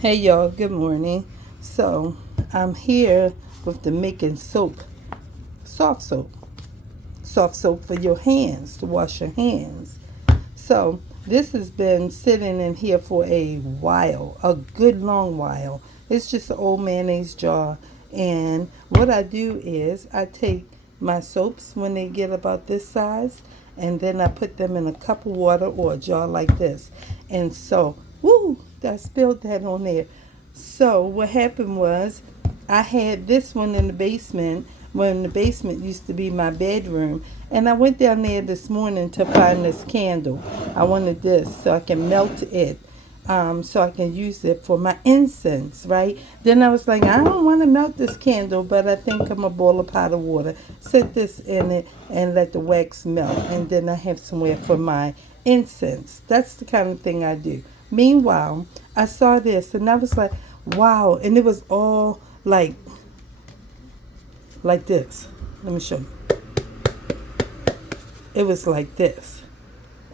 Hey y'all, good morning. So I'm here with the making soap, soft soap, soft soap for your hands to wash your hands. So this has been sitting in here for a while, a good long while. It's just an old mayonnaise jar. And what I do is I take my soaps when they get about this size, and then I put them in a cup of water or a jar like this. And so, woo, I spilled that on there. So what happened was I had this one in the basement when the basement used to be my bedroom. And I went down there this morning to find this candle. I wanted this so I can melt it. So I can use it for my incense, right? Then I was like, I don't want to melt this candle, but I think I'm going to boil a pot of water, set this in it, and let the wax melt. And then I have somewhere for my incense. That's the kind of thing I do. Meanwhile, I saw this and I was like, wow. And it was all like this. Let me show you. It was like this.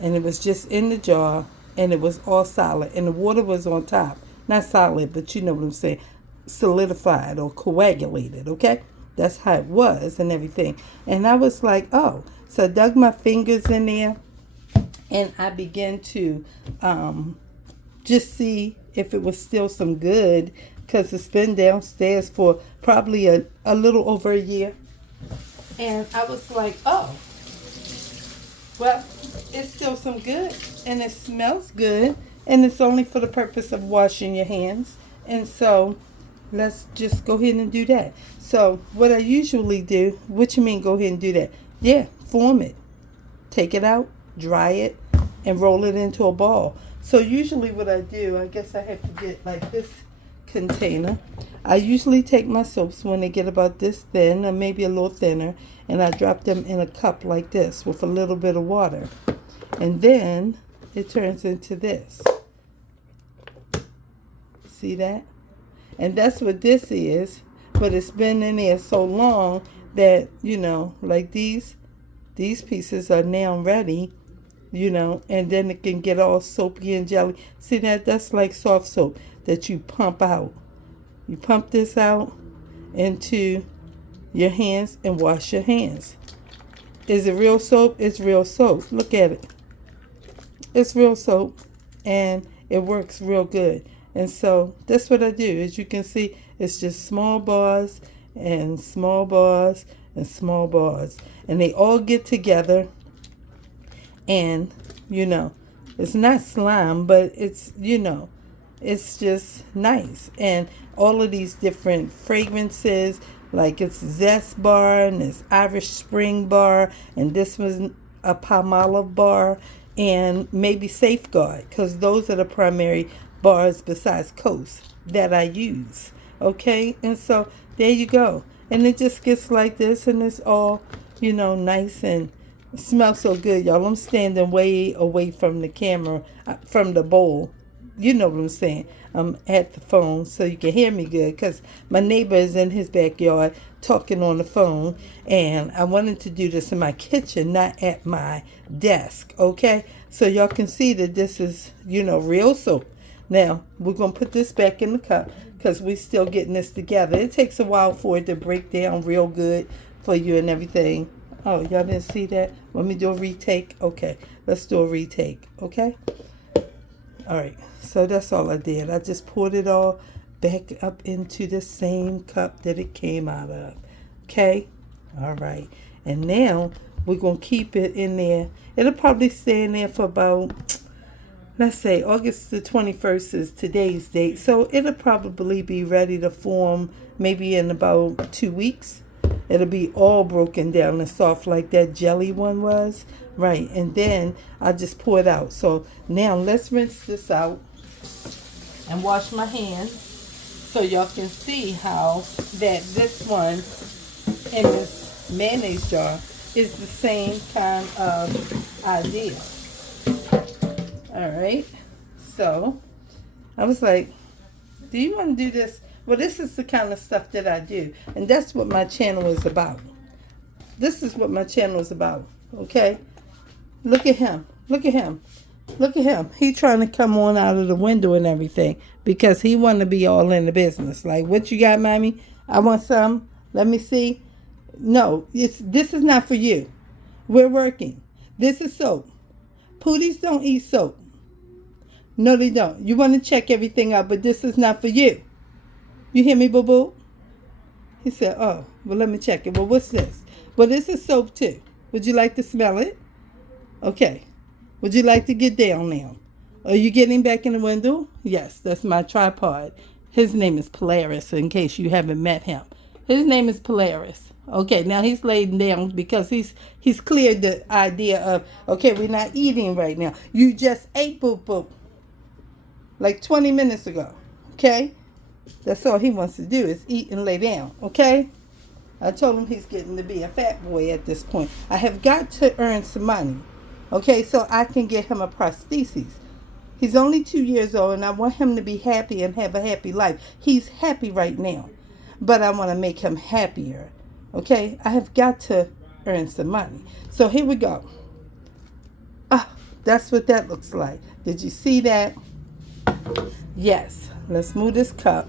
And it was just in the jar and it was all solid. And the water was on top. Not solid, but you know what I'm saying. Solidified or coagulated, okay? That's how it was and everything. And I was like, oh. So I dug my fingers in there and I began to just see if it was still some good because it's been downstairs for probably a little over a year. And I was like, oh, well, it's still some good and it smells good and it's only for the purpose of washing your hands. And so let's just go ahead and do that. So what I usually do, what you mean go ahead and do that? Yeah, form it. Take it out, dry it, and roll it into a ball. So usually what I do, I guess I have to get like this container. I usually take my soaps when they get about this thin or maybe a little thinner, and I drop them in a cup like this with a little bit of water. And then it turns into this. See that? And that's what this is, but it's been in there so long that, like these pieces are now ready, and then it can get all soapy and jelly. See that? That's like soft soap that you pump out. You pump this out into your hands and wash your hands. Is it real soap? It's real soap. Look at it. It's real soap and it works real good. And so that's what I do. As you can see, it's just small bars and small bars and small bars. And they all get together and, it's not slime, but it's just nice. And all of these different fragrances, like it's Zest bar and this Irish Spring bar, and this was a Palmolive bar, and maybe Safeguard, because those are the primary bars besides Coast that I use. Okay, and so there you go. And it just gets like this, and it's all, nice and it smells so good, y'all. I'm standing way away from the camera, from the bowl. You know what I'm saying. I'm at the phone so you can hear me good because my neighbor is in his backyard talking on the phone. And I wanted to do this in my kitchen, not at my desk. Okay? So y'all can see that this is, real soap. Now, we're going to put this back in the cup because we're still getting this together. It takes a while for it to break down real good for you and everything. Oh, y'all didn't see that? Want me to do a retake? Okay, let's do a retake. Okay? All right, so that's all I did. I just poured it all back up into the same cup that it came out of. Okay? All right. And now we're going to keep it in there. It'll probably stay in there for about, let's say, August the 21st is today's date. So it'll probably be ready to form maybe in about 2 weeks. It'll be all broken down and soft like that jelly one was. Right, and then I just pour it out. So now let's rinse this out and wash my hands so y'all can see how that this one in this mayonnaise jar is the same kind of idea. All right, so I was like, do you want to do this? Well, this is the kind of stuff that I do, and that's what my channel is about. This is what my channel is about, okay? Look at him. Look at him. Look at him. He trying to come on out of the window and everything because he want to be all in the business. Like, what you got, mommy? I want some. Let me see. No, this is not for you. We're working. This is soap. Pooties don't eat soap. No, they don't. You want to check everything out, but this is not for you. You hear me, boo-boo? He said, oh, well, let me check it. Well, what's this? Well, this is soap, too. Would you like to smell it? Okay. Would you like to get down now? Are you getting back in the window? Yes, that's my tripod. His name is Polaris, in case you haven't met him. His name is Polaris. Okay, now he's laying down because he's cleared the idea of, okay, we're not eating right now. You just ate, boop, boop, like 20 minutes ago. Okay? That's all he wants to do is eat and lay down. Okay? I told him he's getting to be a fat boy at this point. I have got to earn some money. Okay, so I can get him a prosthesis. He's only 2 years old, and I want him to be happy and have a happy life. He's happy right now, but I want to make him happier. Okay, I have got to earn some money. So here we go. Ah, that's what that looks like. Did you see that? Yes. Let's move this cup.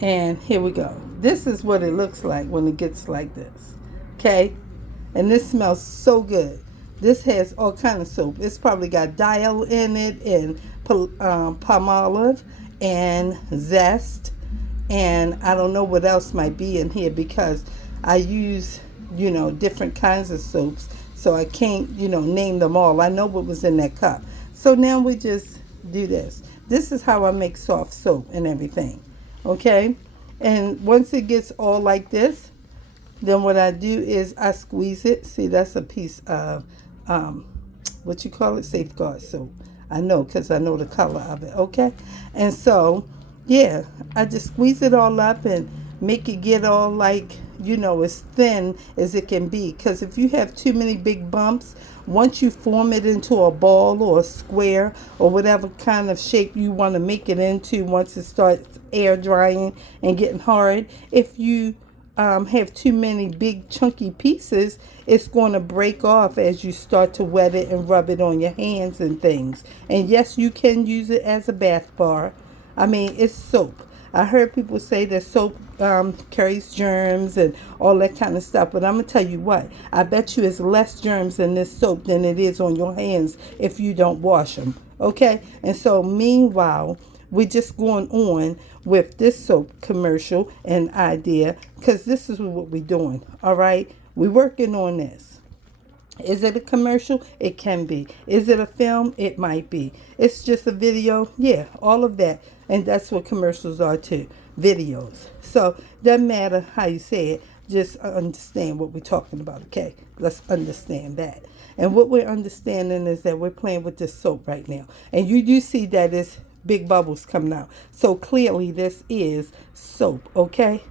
And here we go. This is what it looks like when it gets like this. Okay? And this smells so good. This has all kind of soap. It's probably got Dial in it and Palmolive and Zest. And I don't know what else might be in here because I use, different kinds of soaps. So I can't, name them all. I know what was in that cup. So now we just do this. This is how I make soft soap and everything. Okay? And once it gets all like this, then what I do is I squeeze it. See, that's a piece of, what you call it? Safeguard soap. I know because I know the color of it. Okay? And so, yeah, I just squeeze it all up and make it get all like, as thin as it can be. Because if you have too many big bumps, once you form it into a ball or a square or whatever kind of shape you want to make it into, once it starts air drying and getting hard, if you have too many big chunky pieces, it's going to break off as you start to wet it and rub it on your hands and things. And yes, you can use it as a bath bar. I mean, it's soap. I heard people say that soap carries germs and all that kind of stuff. But I'm going to tell you what. I bet you it's less germs in this soap than it is on your hands if you don't wash them. Okay? And so meanwhile, we're just going on with this soap commercial and idea because this is what we're doing. All right? We're working on this. Is it a commercial? It can be. Is it a film? It might be. It's just a video? Yeah, all of that. And that's what commercials are too. Videos. So, doesn't matter how you say it. Just understand what we're talking about, okay? Let's understand that. And what we're understanding is that we're playing with this soap right now. And you do see that it's big bubbles coming out. So, clearly this is soap, okay?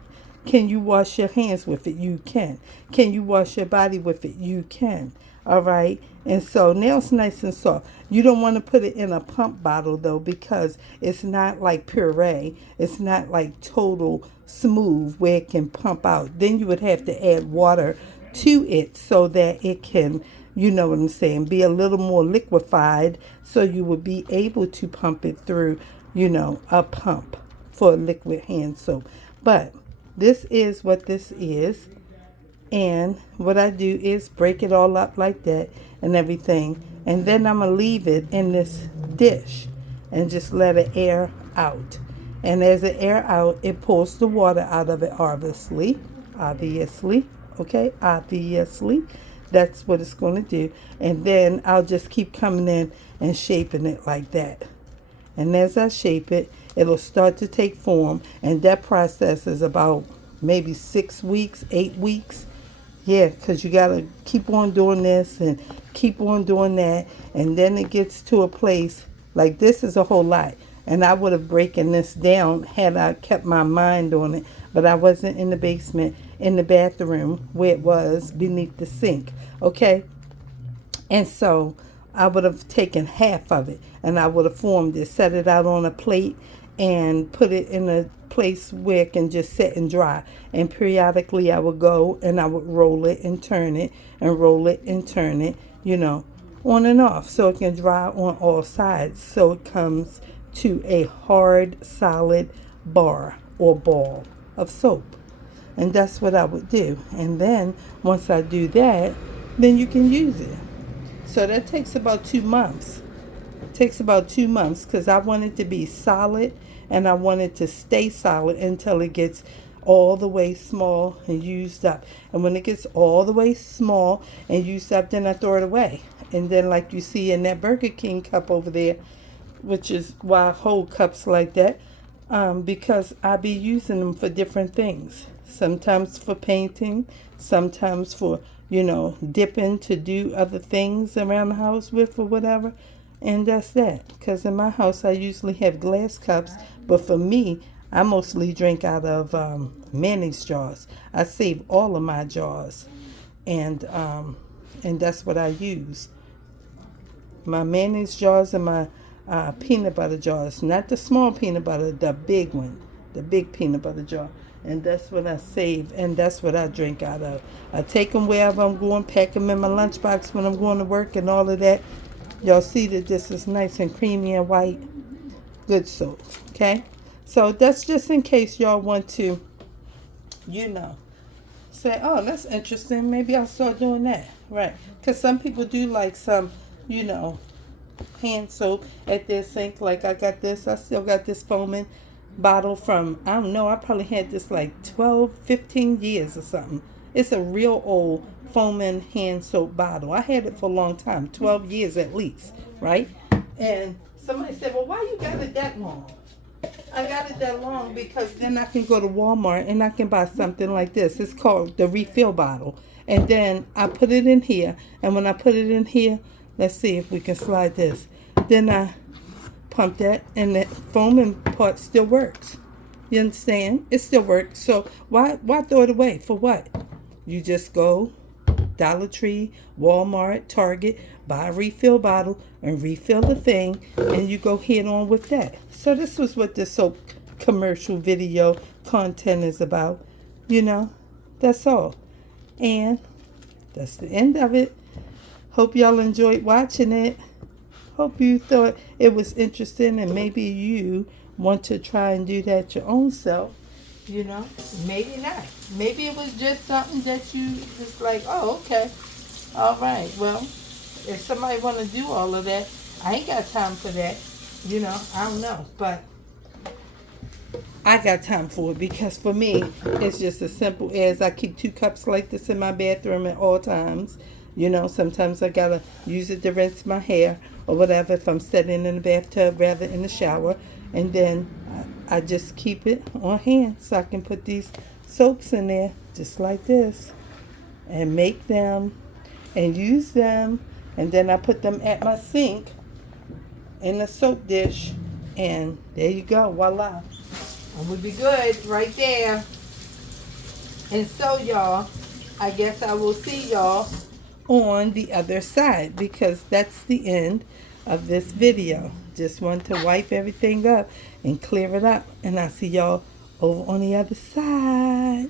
Can you wash your hands with it? You can. Can you wash your body with it? You can. All right. And so now it's nice and soft. You don't want to put it in a pump bottle though because it's not like puree. It's not like total smooth where it can pump out. Then you would have to add water to it so that it can, you know what I'm saying, be a little more liquefied so you would be able to pump it through, a pump for liquid hand soap. But this is what this is. And what I do is break it all up like that and everything. And then I'm going to leave it in this dish and just let it air out. And as it air out, it pulls the water out of it, obviously. Okay, obviously. That's what it's going to do. And then I'll just keep coming in and shaping it like that. And as I shape it, it'll start to take form. And that process is about maybe 6 weeks, 8 weeks. Yeah, because you got to keep on doing this and keep on doing that. And then it gets to a place like this is a whole lot. And I would have broken this down had I kept my mind on it. But I wasn't in the basement, in the bathroom where it was beneath the sink. Okay? And so I would have taken half of it and I would have formed it, set it out on a plate and put it in a place where it can just sit and dry. And periodically I would go and I would roll it and turn it and roll it and turn it, on and off so it can dry on all sides, so it comes to a hard, solid bar or ball of soap. And that's what I would do. And then once I do that, then you can use it. So that takes about 2 months. It takes about 2 months because I want it to be solid and I want it to stay solid until it gets all the way small and used up. And when it gets all the way small and used up, then I throw it away. And then like you see in that Burger King cup over there, which is why I hold cups like that, because I be using them for different things. Sometimes for painting, sometimes for, dipping to do other things around the house with or whatever. And that's that. Because in my house, I usually have glass cups. But for me, I mostly drink out of mayonnaise jars. I save all of my jars. And that's what I use. My mayonnaise jars and my peanut butter jars. Not the small peanut butter, the big one. The big peanut butter jar. And that's what I save, and that's what I drink out of. I take them wherever I'm going, pack them in my lunchbox when I'm going to work and all of that. Y'all see that this is nice and creamy and white. Good soap, okay? So that's just in case y'all want to, say, oh, that's interesting. Maybe I'll start doing that, right? Because some people do like some, hand soap at their sink. Like I still got this foaming bottle from, I don't know, I probably had this like 12, 15 years or something. It's a real old foaming hand soap bottle. I had it for a long time, 12 years at least, right? And somebody said, well, why you got it that long? I got it that long because then I can go to Walmart and I can buy something like this. It's called the refill bottle. And then I put it in here. And when I put it in here, let's see if we can slide this. Then I pump that, and the foaming part still works. You understand? It still works. So why throw it away? For what? You just go Dollar Tree, Walmart, Target, buy a refill bottle and refill the thing, and you go head on with that. So this was what the soap commercial video content is about. That's all. And that's the end of it. Hope y'all enjoyed watching it. Hope you thought it was interesting, and maybe you want to try and do that your own self. Maybe not. Maybe it was just something that you just like, oh, okay. All right. Well, if somebody want to do all of that, I ain't got time for that. I don't know. But I got time for it because for me, it's just as simple as I keep 2 cups like this in my bathroom at all times. Sometimes I gotta use it to rinse my hair or whatever if I'm sitting in the bathtub rather in the shower. And then I just keep it on hand so I can put these soaps in there just like this and make them and use them. And then I put them at my sink in the soap dish. And there you go. Voila. And we'll be good right there. And so, y'all, I guess I will see y'all on the other side because that's the end of this video. Just want to wipe everything up and clear it up, and I'll see y'all over on the other side.